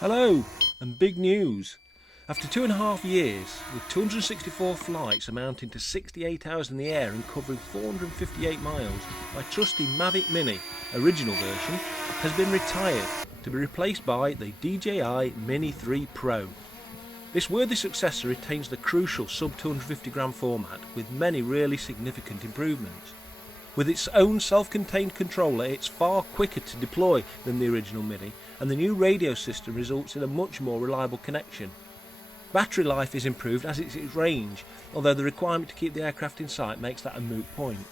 Hello, and big news. After 2.5 years, with 264 flights amounting to 68 hours in the air and covering 458 miles, my trusty Mavic Mini, original version, has been retired to be replaced by the DJI Mini 3 Pro. This worthy successor retains the crucial sub 250 gram format with many really significant improvements. With its own self-contained controller, it's far quicker to deploy than the original Mini, and the new radio system results in a much more reliable connection. Battery life is improved as is its range, although the requirement to keep the aircraft in sight makes that a moot point.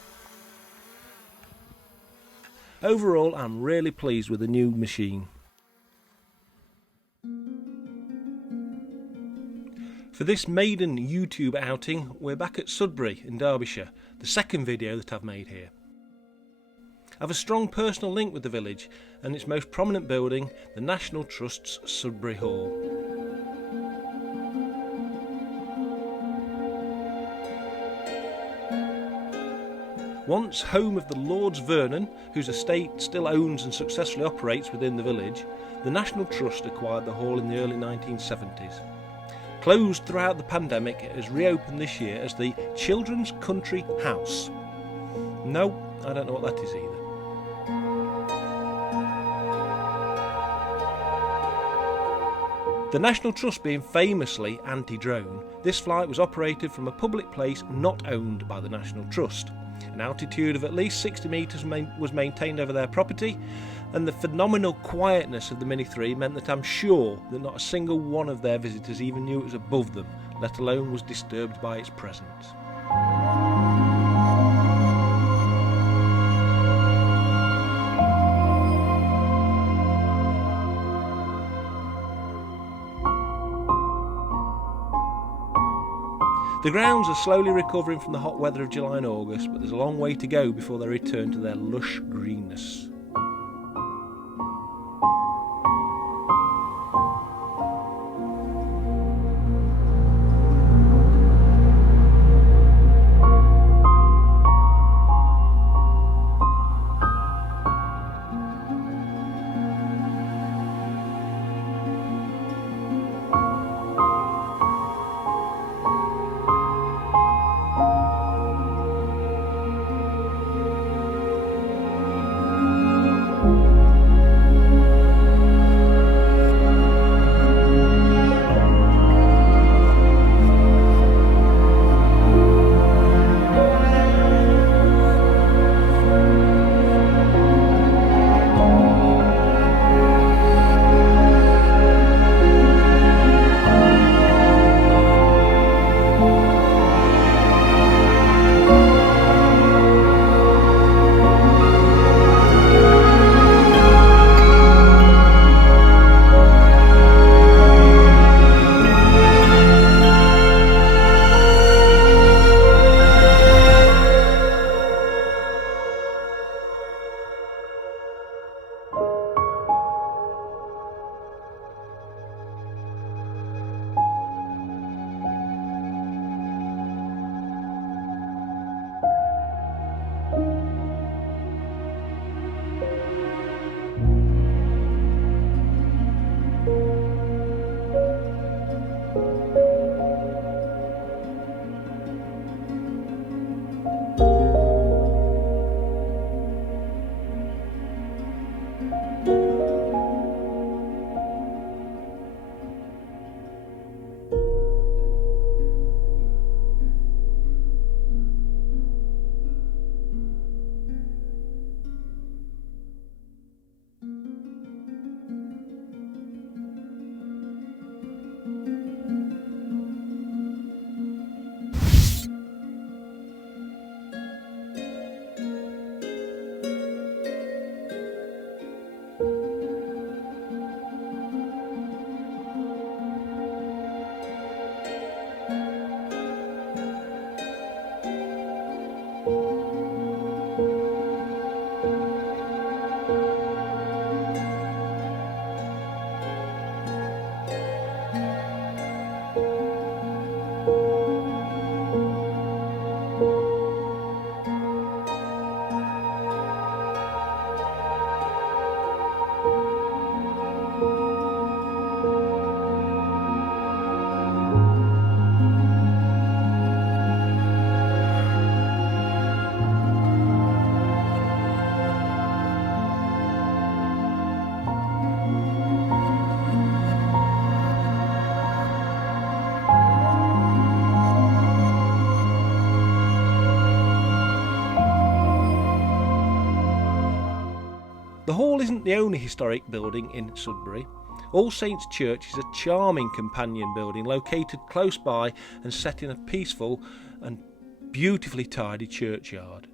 Overall, I'm really pleased with the new machine. For this maiden YouTube outing, we're back at Sudbury in Derbyshire, the second video that I've made here. I have a strong personal link with the village and its most prominent building, the National Trust's Sudbury Hall. Once home of the Lords Vernon, whose estate still owns and successfully operates within the village, the National Trust acquired the hall in the early 1970s. Closed throughout the pandemic, it has reopened this year as the Children's Country House. No, I don't know what that is either. The National Trust being famously anti-drone, this flight was operated from a public place not owned by the National Trust. An altitude of at least 60 metres was maintained over their property, and the phenomenal quietness of the Mini 3 meant that I'm sure that not a single one of their visitors even knew it was above them, let alone was disturbed by its presence. The grounds are slowly recovering from the hot weather of July and August, but there's a long way to go before they return to their lush greenness. hall isn't the only historic building in Sudbury. All Saints Church is a charming companion building located close by and set in a peaceful and beautifully tidy churchyard.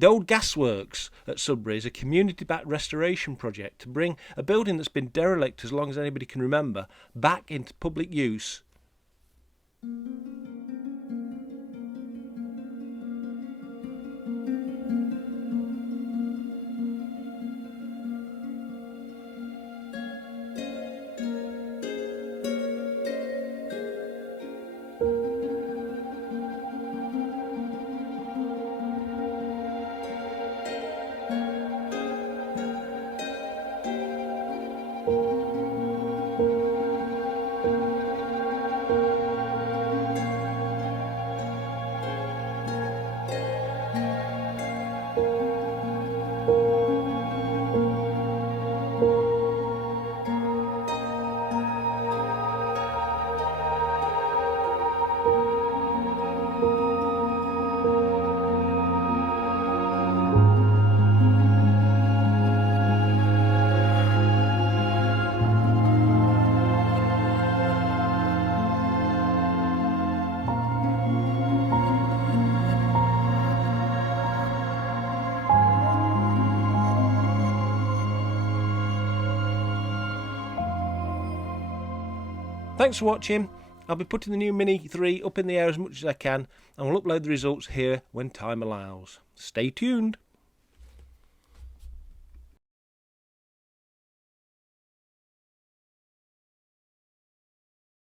The old gasworks at Sudbury is a community-backed restoration project to bring a building that's been derelict as long as anybody can remember back into public use. Thanks for watching. I'll be putting the new Mini 3 up in the air as much as I can, and we'll upload the results here when time allows. Stay tuned.